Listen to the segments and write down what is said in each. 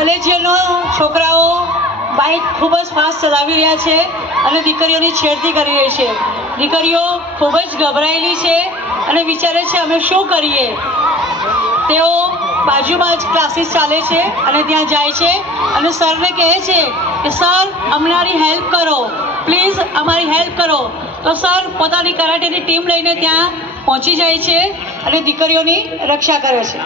કોલેજનો છોકરાઓ બાઇક ખૂબ જ ફાસ્ટ ચલાવી રહ્યા છે અને દીકરીઓની છેડતી કરી રહી છે. દીકરીઓ ખૂબ જ ગભરાયેલી છે અને વિચારે છે અમે શું કરીએ. તેઓ બાજુમાં જ ક્લાસીસ ચાલે છે અને ત્યાં જાય છે અને સરને કહે છે કે સર અમારી હેલ્પ કરો, પ્લીઝ અમારી હેલ્પ કરો. તો સર પોતાની કરાટેની ટીમ લઈને ત્યાં પહોંચી જાય છે અને દીકરીઓની રક્ષા કરે છે.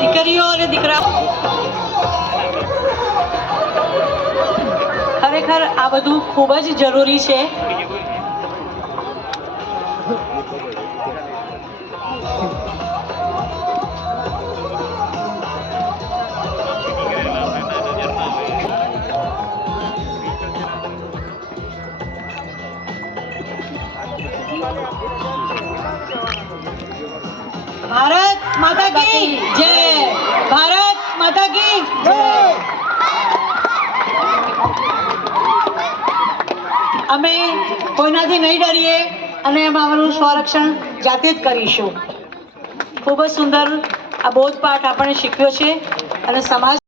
દીકરીઓ અને દીકરાઓ ખરેખર આ બધું ખૂબ જ જરૂરી છે. ભારત માતા કી જય. ભારત માતા કી જય. અમે કોઈનાથી નહીં ડરીએ અને અમારું સ્વરક્ષણ જાતે જ કરીશું. ખૂબ જ સુંદર આ બોધપાઠ આપણે શીખ્યો છે અને સમાજ